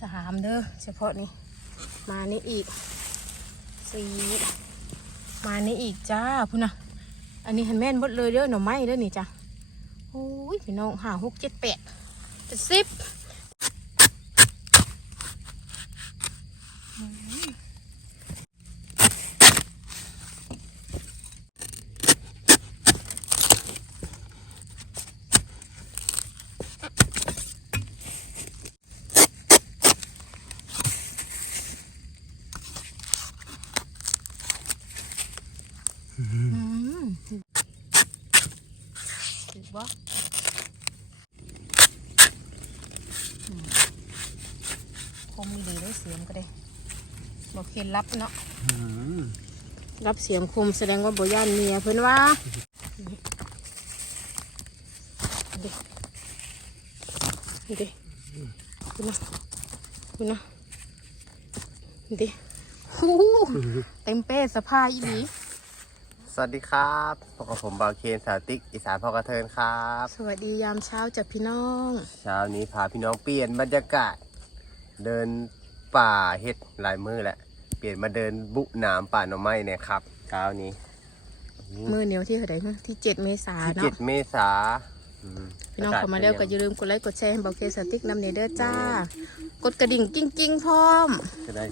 สามเด้อเฉพาะนี่มานี่อีกสี่มานี่อีกจ้าพุ่นนะอันนี้เห็นแม่นหมดเลยเด้อหน่อไม้เด้อนี่จ้าโอ้ยพี่น้องห้าหกเจ็ดแปดเจ็ดสิบอืม อืมถือว่าอืม คงมีดีได้เสียงก็ได้บอกเคนรับเนาะรับเสียงคมแสดงว่าบ่ย่านเมียเพิ่อนว่าดิดิคุณนะคุณนะดิฮู้เต็มเป้สะพายอีหลีสวัสดีครับพบกับผมบาวเคนสาวติ๊กอีสานพ่อกระเทินครับ สวัสดียามเช้าจากพี่น้อง เช้านี้พาพี่น้องเปลี่ยนบรรยากาศ เดินป่าเฮ็ดหลายมือแหละเปลี่ยนมาเดินบุหนามป่าหน่อไม้เนี่ยครับเช้านี้มือเหนียวที่เท่าไหร่ฮะที่เจ็ดเมษาที่เนาะเจ็ดเมษาอืมพี่น้องเข้ามาแล้วก็อย่าลืมกดไลค์กดแชร์ให้เบาเคสติ๊กนำเนเดอร์จ้า กดกระดิ่งกิ้งกิ้งๆพร้อม จะได้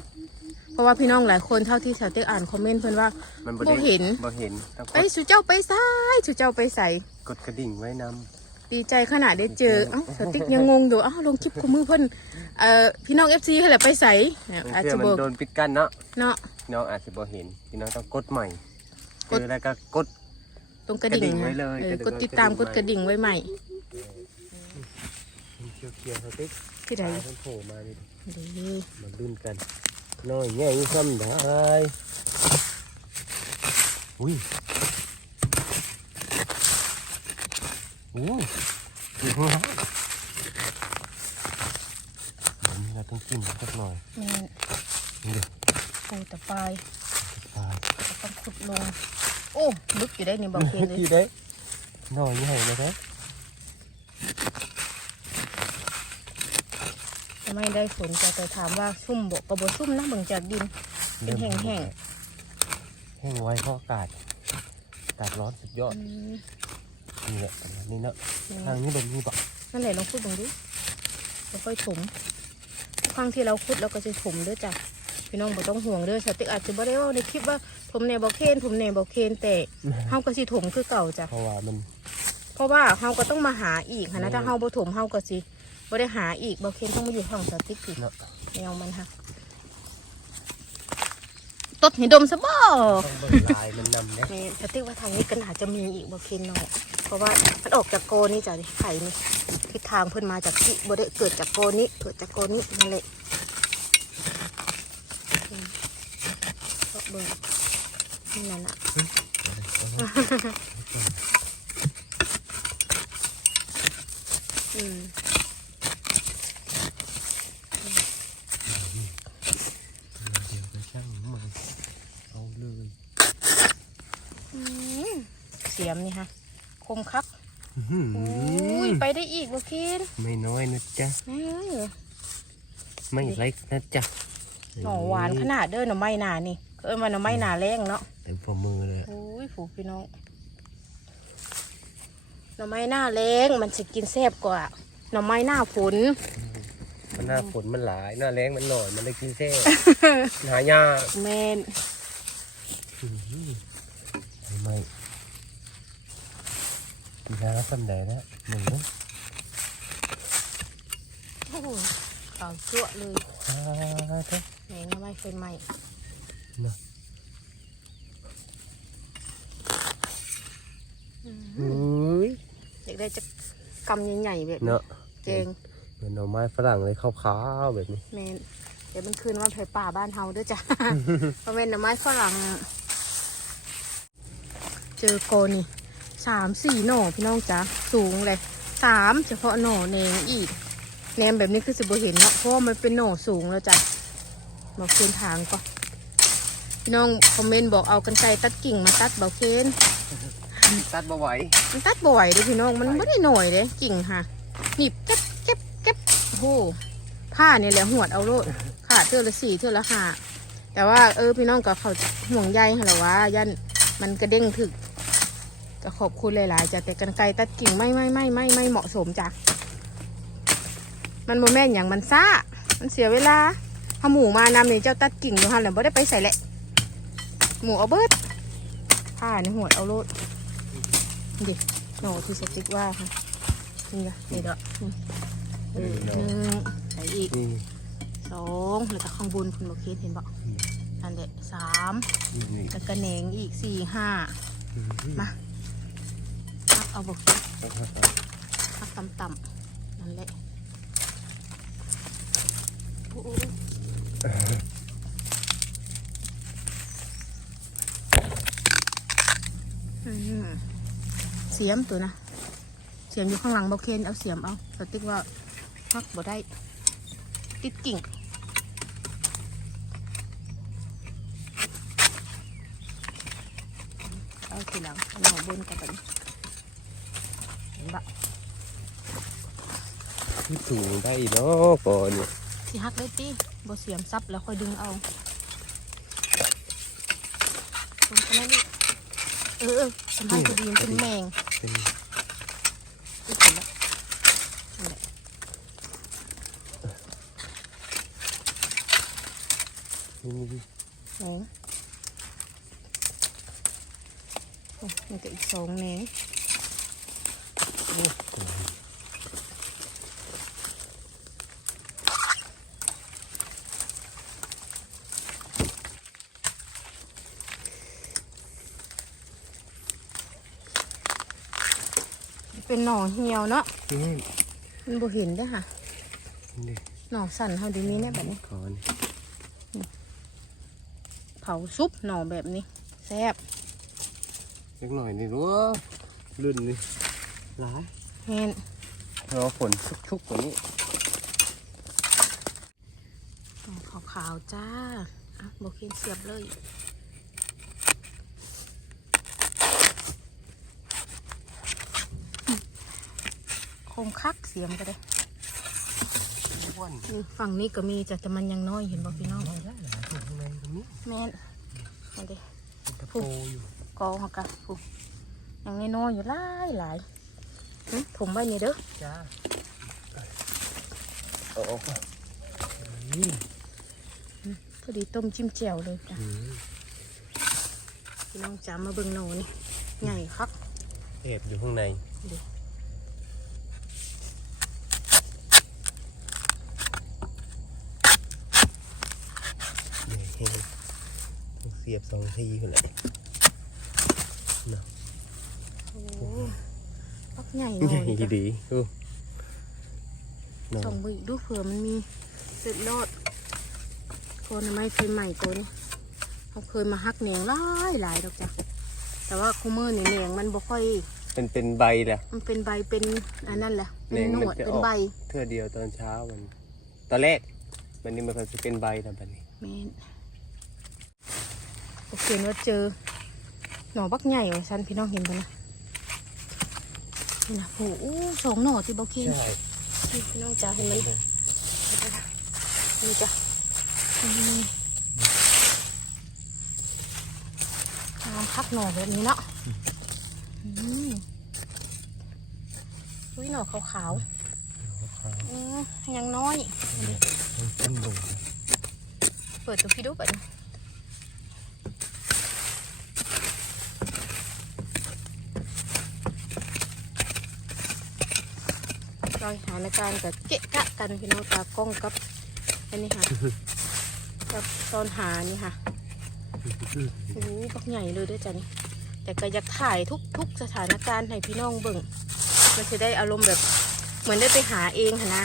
เพราะว่าพี่น้องหลายคนเท่าที่สติ๊กอ่านคอมเมนต์เพื่อนว่า มันบ่บ่ได้เห็น บ่เห็นต้องไปกดสุเจ้าไปซ้ายสุเจ้าไปใส่กดกระดิ่งไว้น ดีใจขนาดได้เจอเอ้าสติ๊กยังงงอยู่เอ้าลงคลิปคู่มือเพิ่นเอ่อพี่น้องเอฟซีเขาแหละไปใส่เนี่ยำอาจเพื่อจะมันบอกโดนปิดกั้นเนาะเนาะ พี่น้องอาจจะบ่เห็นพี่น้องต้องกดใหม่กเจด อแล้วก็กด ตรงกระดิ่งกระดิ่งไว้นะเลยเออกระดิ่งดติดตามกกดดกกระระดิ่ดิ่งงไว้ใหม่เขียวๆสติ๊กที่ใดตาเพิ่นโผล่มานี่ดีมาดุนกันน้อยใหญ่ซ้ำได้อุ้ย โอ้ยอยู่ข้างล่างอันนี้เราต้องกินสักหน่อยแม่นนี่เด็กปูตะปลายตายก็ต้องขุดลง โอ้ลึกอยู่ได้นี่บอกเคนเลยที่ได้น้อยใหญ่เลยนะไม่ได้ฝนจะแต่ถามว่าชุ่มบกกระบชุ่มนะเบิ่งจากดินเป็นแห้งๆแห้งไว้เพราะอากาศอากาศร้อนสุดยอดอืม นี่แหละประมาณนี่เนาะทางนี้เป็นนี่ปะนั่นแหละลองขุดลงดิแล้วค่อยถมทุกครั้งที่เราขุดเราก็จะถมเด้อจ้ะพี่น้องบ่ต้องห่วงเด้อสติกอาจจะบ่ได้เว่าในคลิปว่าถมแนวบ่เคนถมแนวบ่เคนแต่เฮาก็สิถมคือเก่าจ้ะเพราะว่ามันเพราะว่าเฮาก็ต้องมาหาอีกหั้นนะถ้าเฮาบ่ถมเฮาก็สิบ่ได้หาอีกบ่เคนต้องมาอยู่ห้องสติกอีกเนาะแนวมันค่ะ ตดให้ดมซะบ่ต้องเบิ่งลายมันนำเนี่ยนี่สติกว่าทางนี้ก็น่าจะมีอีกบ่เคนเนาะเพราะว่ามันออกจากโกนี่จ้ะนี่ไข่นี่ทิศทางเพิ่นมาจากที่บ่ได้เกิดจากโกนี้เกิดจากโกนี้นั่นแหละอืมก็เบิ่งนี่นั่นน่ะ อืม เดี๋ยวไปช่างมันเอาเลย อืม เสียมนี่ฮะ คมคักอื้อโอ้หืยอไปได้อีกบ่เคนไม่น้อยนะจ๊ะเอ้ยไม่เล็กนะจ๊ะหน่อหวานขนาดเด้อหน่อไม้หนานี่เอิ้นว่าหน่อไม้หนาแรงเนาะเต็มฝ่ามือเลยโอ้ยผูกพี่น้องหน่อไม้หน้าแรงมันจะกินแซ่บกว่าหน่อไม้หน้าฝนมันหน้าฝนมันหลายหน้าแรงมันหน่อยมันได้กินแท้หายากแมนอื้อหือไม่ ไม่กินแล้วสันใดนะหนึ่งนะโอ้ยขาวจั่วเลยอ่าเด้อแหงหน่อไม้ไฟไหม้นะอืมอุ้ยอยากได้จะกำใหญ่ๆแบบเนาะเจงเหมือนหน่อไม้ฝรั่งเลยขาวๆแบบนี้ แมนเดี๋ยวมันคืนวันไผ่ป่าบ้านเฮาเด้วยจ้ะ เพราะเป็นหน่อไม้ฝรั่ง เจอโกนี่ สามสี่หน่อพี่น้องจ้ะสูงเลยสามเฉพาะหน่อแหนงอีกแหนมแบบนี้คือสิบเห็นเนาะเพราะว่ามันเป็นหน่อสูงแล้วจ้ะบอกเคนทางก็พี่น้องคอมเมนต์บอกเอากันไกรตัดกิ่งมาตัดบอกเคนตัดบ่ไหวมันตัดบ่อยเลยพี่น้องมันไม่ได้หน่อยเลยกิ่งค่ะหนีบเก็บเก็บเก็บโอ้โหผ้านี่แหละหวดเอาโลดขาดเทื่อละสี่เทื่อละห้าแต่ว่าเออพี่น้องกับเขาห่วงใยเหรอวะยันมันกระเด้งถึก จะขอบคุณหลาย ๆจ้ะแต่กันไกลตัดกิ่งไม่ไม่ไม่ไม่ไม่เหมาะสมจ้ะมันโมแม่นอย่างมันซ่า มันเสียเวลาถ้าหมูมานำนี่เจ้าตัดกิ่งอยู่หันแหละไม่ได้ไปใส่แหละหมูเอาเบิดผ้านี่หวดเอาโลดดิโหนที่สติ๊กว่าค่ะนี่จ้ะนี่เด้อนี่เออหนึ่งใส่อีกนี่สองแล้วก็ข้างบนคุณบอกเคสเห็นบอกอันเด็ดสามนี่นี่แล้วก็แหนงอีกสี่ห้าอืมมาพัก เอาบอกครับครับครับพักต่ำๆนั่นแหละโอ้โหอืมเสียมตัวนะ เสียมอยู่ข้างหลังบอกเคนเอาเสียมเอาสติ๊กว่าพักบ่ได้ ติดกิ่งเอาทีหลังเอาหน่อบนกันแบบนี้เห็นปะ ที่สูงได้เนาะก่อนเนี่ยสิฮักได้ตีบ่เสียมซับแล้วค่อยดึงเอาตรงกันนั่นนี่เออเออสำคัญคือดีมันเป็นแมงเป็นอีกคนละนั่นแหละนี่นี่โอ้โอ้มันก็อีกสองแหน หน่อเหี่ยวเนาะนี่มันบ่เห็นเด้อค่ะนี่หน่อสั่นเฮาดีมีแน่แบบนี้ก่อนเผาซุปหน่อแบบนี้แซ่บเล็กหน่อยนี่รู้ว่ารุ่นนี่หลายแห้นรอฝนชุกๆกว่านี้หน่อขาวๆจ้าอะโบเคนเสียบเลย คมคักเสียมก็ได้อ้วนนี่ฝั่งนี้ก็มีจ้ะแต่มันยังน้อยเห็นบ่พี่น้องได้หลายถูกข้างในตรงนี้แม่นมาดิเป็นตะโพอยู่กองเขากะผูยังน้อยๆอยู่หลายหลายหึถมไว้นี่เด้อจ้าเอาออกมานี่พอดีต้มจิ้มแจ่วเลยจ้ะอืมพี่น้องจ๋ามาเบิ่งหน่อนี่ใหญ่คักแอบอยู่ข้างในดินี่ เสียบสองทีคนแหละโอ้ปักใหญ่หใหน่ญ่อยจ้ะดีอู้น้อส่องงไปอีกดูเผื่อมันมีเศษรอดคนไม่เคยใหม่ตัวนี้เขาเคยมาฮักเหนียงหลายหลายดอกจ้ะแต่ว่าคูเมอร์เนี่ยเหนียงมันบ่ค่อย เป็นเป็นใบแหละ มันเป็นใบเป็นอันนั้นแหละเหนีเป็นยงหนมันวดจะเป็นออกใบเทื่อเดียวตอนเช้ามัน ตอนแรกมันนี่มันก็จะเป็นใบทำแบบนี้ แม่น โอเคว่าเจอหน่อบักใหญ่ของฉันพี่น้องเห็นปะนะนี่นะโอ้โหสองหน่อที่บอกเคนใช่นี่พี่น้องจ๋าเห็นไหมนี่จ้ะนี่งามคักหน่อแบบนี้เนาะอืมอุ้ยหน่อขาวๆอืมยังน้อยมันขึ้นลงเปิดตัวพี่ดูก่อน รอยหาในการกับเกะกะกันพี่น้องตากล้องกับอันนี้ค่ะ กับตอนหานี่ค่ะโอ้โหบักใหญ่เลยด้วยจ้ะนี่แต่ก็อยากถ่ายทุกทุกสถานการณ์ให้พี่น้องเบิ่งมันจะได้อารมณ์แบบ เหมือนได้ไปหาเองค่ะนะ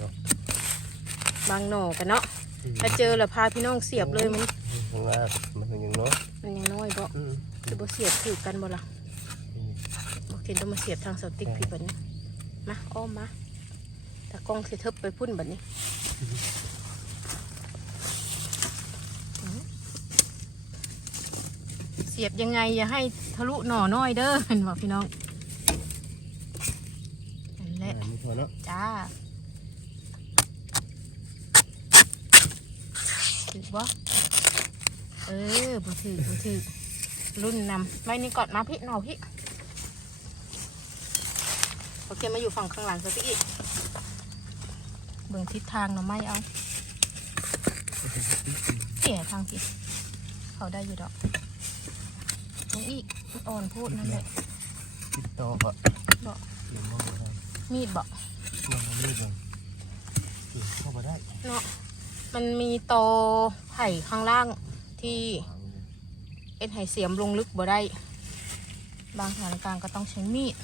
ดอกบางหน่อกันเนาะถ้าเจอแล้วพาพี่น้องเสียบเลยมันข้างล่างมันยังน้อยมันยังน้อยบ่อืมจะบ่เสียบถือกันบ่ล่ะบ่เห็นต้องมาเสียบทางสติ๊กพี่บัดนี้ มาอ้อมมาตากล้องสิเทิบไปพุ่นบัดนี้อื้อเสียบยังไงอย่าให้ทะลุหน่อน้อยเด้อเห็นบ่พี่น้องนั่นแหอ่าละนี่พอเนาะจ้าถือบ่เออบ่ถือบ่ถือรุ่นนำไว้นี่ก่อนมาพี่หนอพี่ โอเคมาอยู่ฝั่งข้างหลังซะพี่อีก เบิ่งทิศทางหน่อไม่เอาเสียทางพี่เขาได้อยู่ดอกลงอีกอ่อนพูดนั่นแหละติดต่อก็บอกเสียงมองไม่ได้มีดบอกมองไม่ได้เลยเสียงเข้ามาได้เนาะมันมีโตอไผ่ข้างล่างที่เอ็นไห่เสียมลงลึกบ่ได้ บางสถานการณ์ก็ต้องใช้มีด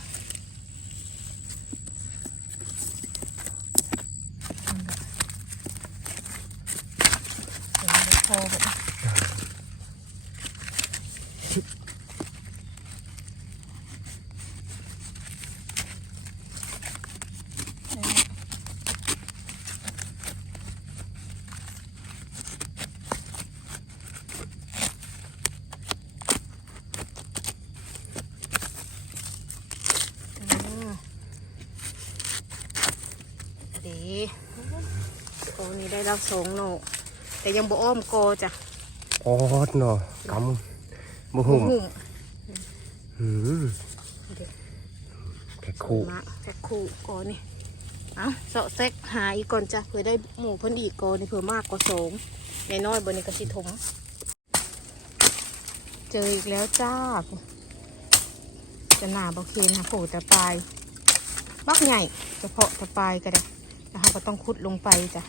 เดี๋ยวมันจะโคแบบนี้อืมดีโอ้นี่ได้รับสองโหน แต่ยังบ่อ้อมโกจ้ะออดเนาะกำบุหุ่มหุ่มหืมเดี๋ยวแค่คู่มาแค่คู่โกนี่เอาเสาะแซกหาอีกก่อนจ้ะเผื่อได้หมูเพิ่นอีกโกนี่เผื่อมากกว่าสองในน้อยๆบนนี้ก็สิถมเจออีกแล้วจ้าจะหนาบอเคนค่ะโผล่แต่ปลายบักใหญ่เฉพาะแต่ปลายก็ได้นะคะก็ต้องขุดลงไปจ้ะ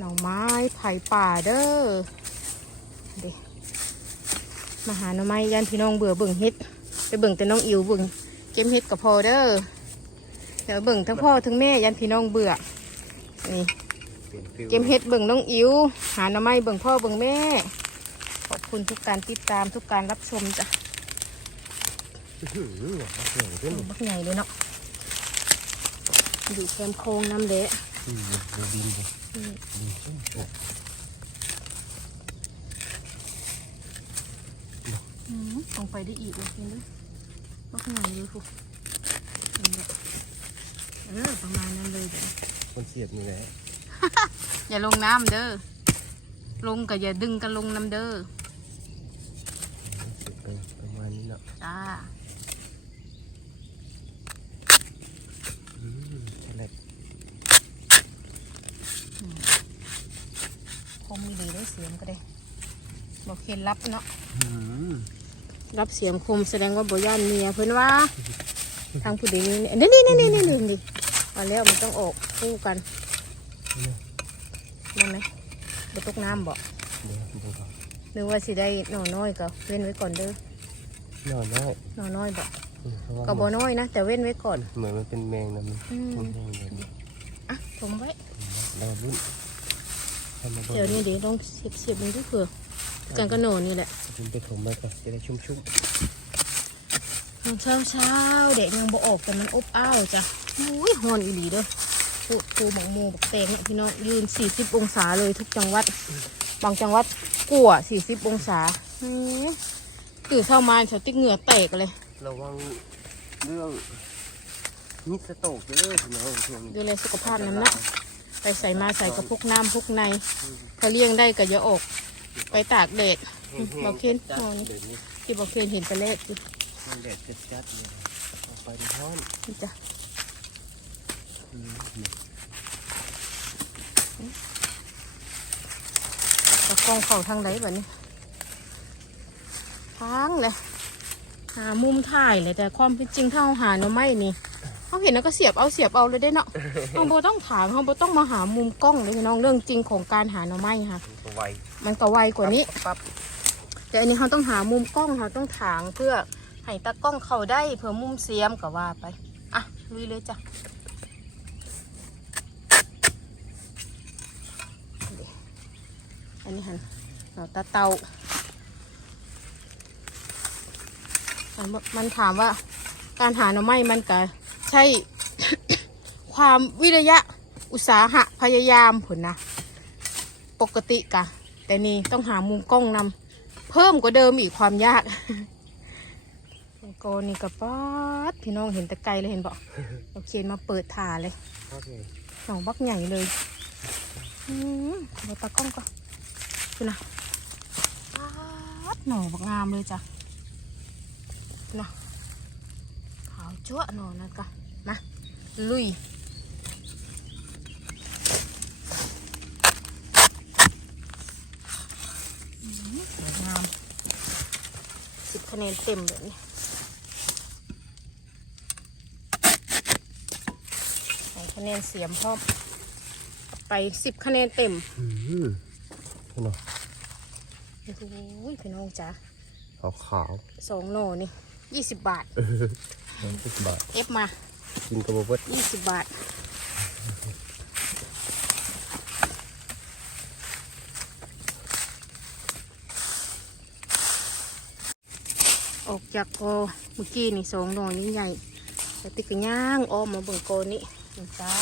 หน่อไม้ไผ่ป่าเด้อเด็มาหาหน่อไม้ยันพี่น้องเบื่อเบิ่งเฮ็ดไปเบิ่งแต่น้องอิ๋วเบิ่งเก็บเฮ็ดกับพอเด้อเดี๋ยวเบิ่งทั้งพ่อทั้งแม่ยันพี่น้องเบื่อนี่เปลี่ยนฟิลเกมเฮ็ดเบิ่งน้องอิ๋วหาหน่อไม้เบิ่งพ่อเบิ่งแม่ ขอบคุณทุกการติดตามทุกการรับชมจ้ะอื้อหือเอาเสียงขึ้นบักใหญ่เลยเนาะอยู่แคมป์โคงน้ำเละ อืมดูดินดิอืมดินขึ้นโอ้อืมลงไปได้อีกเลยพี่นะบักใหญ่เลยคุณเห็นแบบเออประมาณนั้นเลยเดี๋ยวคนเสียบนี่แหละอย่าลงน้ำเด้อลงก็อย่าดึงกันลงน้ำเด้อ เสียบไปประมาณนี้เนาะ จ้า อืมใช่เลย คงมีดีได้เสียมก็ได้บอก เคนรับเนาะอืมรับเสียมคมแสดงว่าบ่ย่านเมียเพิ่นว่า ทางผู้ดีนี่นี่นี่นี่นี่นี่นี่เอาแล้วมันต้องออกคู่กันนั่นไหมบ่ตกน้ำบ่เดี๋ยวดูก่อนหรือว่าสิได้หน่อน้อยก็เว้นไว้ก่อนเด้อนอนน้อยหน่อน้อยบ่อืมเพราะว่าก็บ่น้อยนะแต่เว้นไว้ก่อน เหมือนมันเป็นแมงนะมันอืมมันแห้งเลยอะถมไว้รอรุ่นทำมาบิ่งเดี๋ยวนี้เดี๋ยวต้องเสียบเสียบมันก็เผื่อ กันกระโหนนี่แหละผมไปถมไปก่อนจะได้ชุ่มเช้าเช้าๆเด็กยังบ่ออกแต่มันอบอ้าวจ้ะอุ้ยฮอนอีหลีเด้อปูปูหมองโมบักแตงเนี่ยพี่น้องยืน 40 องศาเลยทุกจังหวัด บางจังหวัดกลัว40 องศาแหมตื่นเช้ามาฉันติ๊กเหงื่อแตกเลย ๆระวังเรื่องนิสโตกเยอะพี่น้องช่วงนี้ดูแลสุขภาพน้ำหนักไปใส่มาใส่กับพวกน้ำพวกใน ถ้าเลี้ยงได้ก็อย่าออก ไปตากแดดบอกเคนจัดนอนเดี๋ยวนี้ที่บอกเคนเห็นไปแล้วสิมันแดดจัดๆเลยออกไปในห้องนี่จ้ะอืมตะกล้องเข้าทางไหนแบบนี้ทางเลยหามุมถ่ายเลยแต่ความเป็นจริงถ้าเราหาเนาะไม่นี่ เขาเห็นแล้วก็เสียบเอาเสียบเอาเลยได้เนาะเราโบต้องถามเราโบต้องมาหามุมกล้องเลยพี่น้องเรื่องจริงของการหาหน่อไม้ค่ะมันก็ไวมันก็ไวกว่านี้ปั๊บแต่อันนี้เขาต้องหามุมกล้องเขาต้องถางเพื่อให้ตากล้องเข้าได้เพื่อมุมเสียมก็ว่าไปอะลุยเลยจ้ะอันนี้หันเอาตาเตามันบอกมันถามว่าการหาหน่อไม้มันก็ ใช่ความวิริยะอุตสาหะพยายามผลนะ ปกติกะ แต่นี่ต้องหามุมกล้องนำเพิ่มกว่าเดิมอีกความยากโกนี่กับป๊าดพี่น้องเห็นแต่ไกลเลยเห็นบอกเราเขียนมาเปิดถ่าเลยโอเคหนองบักใหญ่เลยอืมเอาตากล้องก่อนคุณนะปัดหน่อบักงามเลยจ้ะนะขาวจั่วหน่อนั่นก็ มา ลุยอืมสวยงามสิบคะแนนเต็มแบบนี้ใส่คะแนนเสียมพร้อมไปสิบคะแนนเต็มอืมนี่เนาะโอ้โหพี่น้องจ๋าขาวขาวสองโหน่นี่ยี่สิบบาทๆเออน้ำสิบบาท เอฟมา กินกระบอกเบิดยี่สิบบาทออกจากกอเมื่อกี้นี่สองหน่อนี้ใหญ่แต่ติกกระย่างอ้อมมาเบิ่งกอนี้นี่จ้า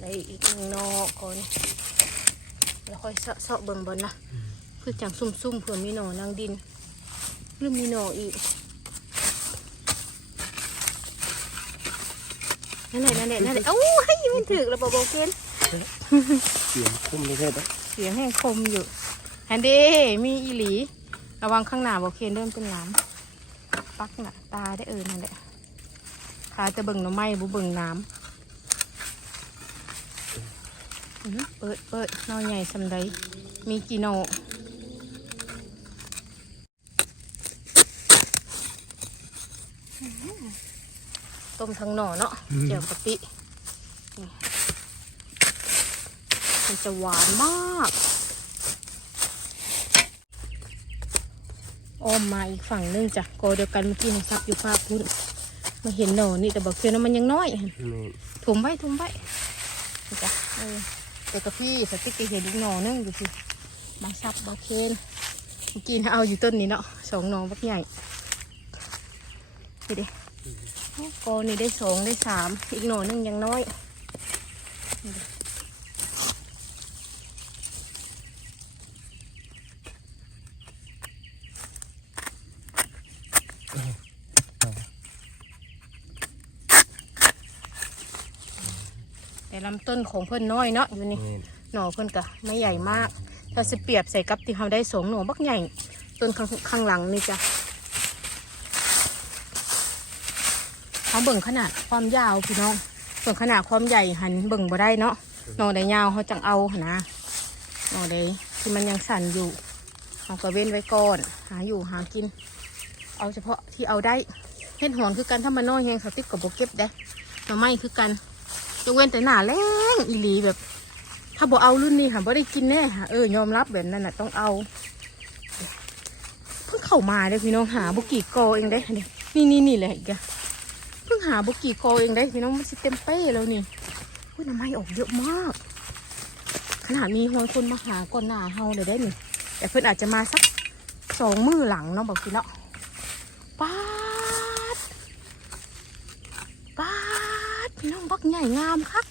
ได้อีกหนึ่งนอก่อนแล้วค่อยเสาะเสาะเบิ่งบนนะ คือจังซุ่มๆเผื่อมีหน่อนางดินหรือมีหน่ออีกนั่นแหละนั่นแหละนั่นแหละโอ้ยมันถึกแล้วบอกเกนเสียงคุ้มไม่ใช่ปะเสียงแห้งคมอยู่แฮนดี้มีอีหลี ระวังข้างหน้าบอกเคนเริ่มเป็นน้ำปักหน้าตาได้เออนั่นแหละขาจะเบิ่งหน้ำไม้บุเบิ่งน้ำอื้อหือเปิดเปิดนอใหญ่สำใดมีกี่โนอื้อ ต้มทั้งหน่อเนาะเจียวกะปินี่มันจะหวานมากอ้อมมาอีกฝั่งนึงจ้ะกอเดียวกันเมื่อกี้ในซับอยู่ภาพพุ่นมาเห็นหน่อนี่แต่บอกเพื่อนว่ามันยังน้อยนี่ถุมไว้ถุมไว้นี่จ้ะเออแต่กับพี่สติ๊กเกอร์เห็นอีกหน่อนึงอยู่สิมาซับบาเคนเมื่อกี้น่ะเอาอยู่ต้นนี้เนาะสองหน่อบักใหญ่นี่เด้ โอ้กอนี่ได้สองได้สามอีกหน่อนึงยังน้อยนี่เด้แต่ลำต้นของเพิ่นน้อยเนาะอยู่นี่นี่หน่อเพิ่นก็ไม่ใหญ่มาก ถ้าสิเปรียบใส่กับที่เราได้สองหน่อบักใหญ่ ต้นข้างข้างหลังนี่จ้ะ เขาเบิ่งขนาดความยาวพี่น้องเบิ่งขนาดความใหญ่หันเบิ่งบ่ได้เนาะนอใดยาวเขาจังเอาหนะนอใดที่มันยังสั่นอยู่เขาก็เว้นไว้ก่อน หาอยู่หากิน เอาเฉพาะที่เอาได้เห็ดหอนคือกันถ้ามันน้อยแหงสติ๊กกับโบเก็บได้หน่อไม้คือกันยกเว้นแต่หนาแรงอีหลีแบบ ถ้าบ่เอารุ่นนี้ค่ะบ่ได้กินแน่ค่ะเออยอมรับแบบนั้นน่ะต้องเอาเพิ่งเข้ามาเลยพี่น้องหาบุกี่กอเองได้นี่นี่นี่แหละอีกอะ พิ่งหาบุกี่กอเองได้พี่น้องมันสิเต็มเป้แล้วนี่อุ้ยน้ำไม้ออกเยอะมาก ขนาดมีคนคนมาหาก่อนหน้าเฮาเลยได้นี่แต่เพิ่อนอาจจะมาสักสองมือหลังเนาะบอกพี่เนาะป๊าดป๊าดพี่น้องบักใหญ่งามครับ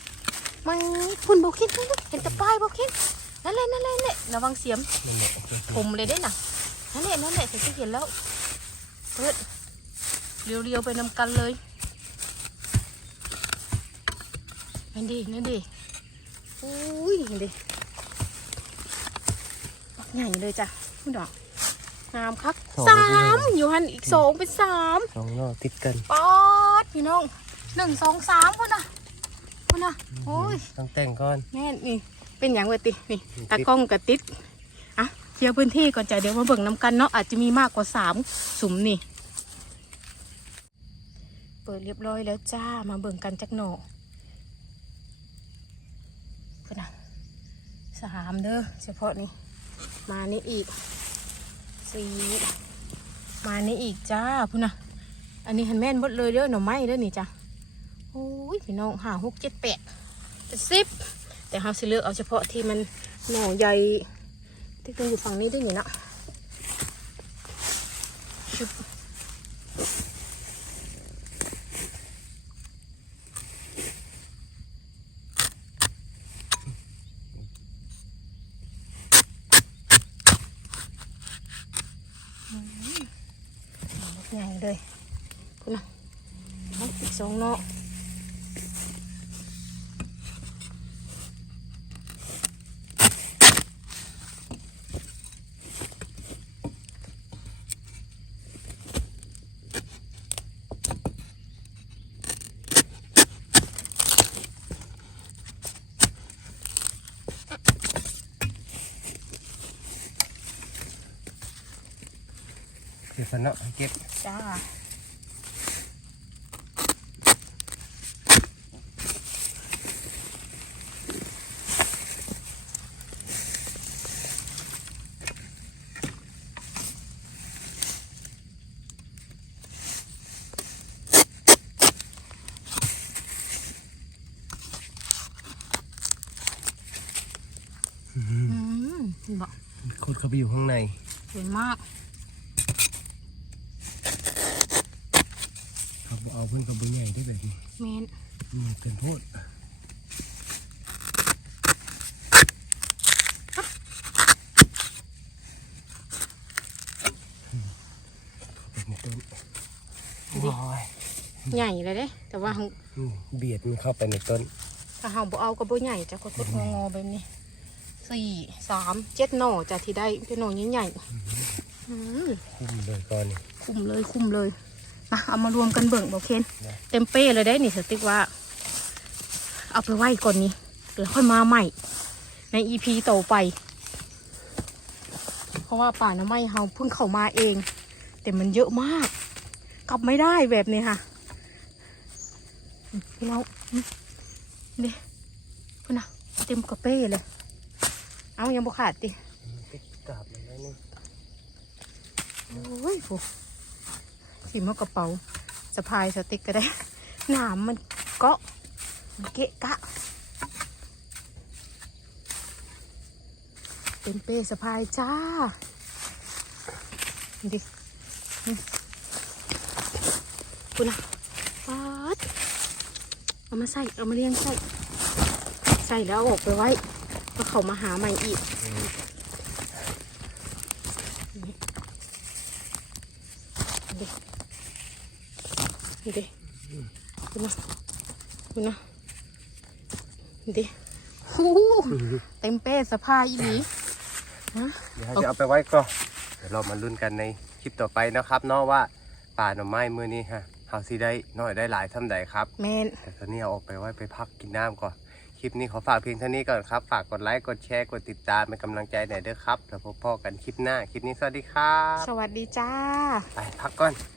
ไม่คุณบอกคิดเห็นแต่ป้ายบอกคิดนั่นแหละนั่นแหละนั่นแหละระวังเสียมผมเลยได้น่ะนั่นแหละนั่นแหละฉันจะเห็นแล้วเปิดเรียวๆไปนำกันเลย นั่นดินั่นดิอุ้ยนั่นดิบักใหญ่เลยจ้ะคุณดอกงามครับสามอยู่หันอีกสองเป็นสามสองนอกติดกันป๊อดพี่น้องหนึ่งสองสามคุณน่ะคุณน่ะโอ้ยต้องแต่งก่อนแม่นี่เป็นอย่างเวตินี่ตากล้องกับติดอะเคลียร์พื้นที่ก่อนจ้ะเดี๋ยวมาเบิ่งน้ำกันเนาะอาจจะมีมากกว่าสามสุมนี่ เปิดเรียบร้อยแล้วจ้ามาเบิ่งกันจักหน่อ ก็นะสามเด้อเฉพาะนี่มานี่อีกสี่มานี่อีกจ้าพุ่นนะอันนี้หันแม่นหมดเลยเด้อหน่อไม้เด้อนี่จ้าโอ้ยพี่น้องห้าหกเจ็ดแปดสิบแต่เราสิเลือกเอาเฉพาะที่มันหน่อใหญ่ที่ต้องอยู่ฝั่งนี้ด้วยนี่เนาะชุบอืมเอาลูกใหญ่เลยคุณนะเอาอีกสองเนาะ ก่อนเนาะให้เก็บจ้าอืมเห็นบอกโคตรเข้าไปอยู่ข้างในสวยมาก เขาบอกเอาเพื่อนกับบุญใหญ่ที่แบบนี้เมนอืมเกินโทษเข้าไปในต้นโอ้ยใหญ่เลยเด้ แต่ว่าอืมเบียดมันเข้าไปในต้น ถ้าเฮาบ่เอาก็บ่ใหญ่จะกดกดงองอๆแบบนี้สี่สามเจ็ดหน่อจะที่ได้เป็นหน่อใหญ่ๆอืมคุ้มเลยก่อนนี่คุ้มเลยคุ้มเลย นะเอามารวมกันเบิ่งบอกเคนได้เต็มเป้เลยได้นี่สติ๊กว่า เอาไปไว้ก่อนนี้แล้วค่อยมาใหม่ ในอีพีต่อไป เพราะว่าป่าน้ำไม้เฮาเพิ่งเข้ามาเอง แต่มันเยอะมาก กลับไม่ได้แบบนี้ค่ะอืมพี่น้องอืมนี่พุ่นนะเต็มกระเป้เลย เอายังบุขาดติติดกาบมันไว้นี่โอ้ยผู สีมากระเป๋าสะพายสติ๊กก็ได้หนามมันเกาะมันเกะกะ เป็นเป้สะพายจ้าดิคุณนะปัดเอามาใส่ เอามาเลี้ยงใส่ ใส่แล้วอออกไปไว้แล้วเขามาหาใหม่อีก นี่ดิคุณนะคุณนะนี่ดิหูเต็มเป้สะพายอีหลีฮะเดี๋ยวเราจะเอาไปไว้ก่อนเดี๋ยวเรามาลุ้นกันในคลิปต่อไปนะครับเนาะว่าป่าหน่อไม้มือนี้ฮะเฮาสิได้น้อยได้หลายเท่าใดครับแมนแต่ตอนนี้เอาออกไปไว้ไปพักกินน้ำก่อนคลิปนี้ขอฝากเพียงเท่านี้ก่อนครับ ฝากกดไลค์ กดแชร์ กดติดตามเป็นกำลังใจหน่อยเด้อครับแล้วพบพ่อกันคลิปหน้า คลิปนี้สวัสดีครับ สวัสดีจ้า ไปพักก่อนบ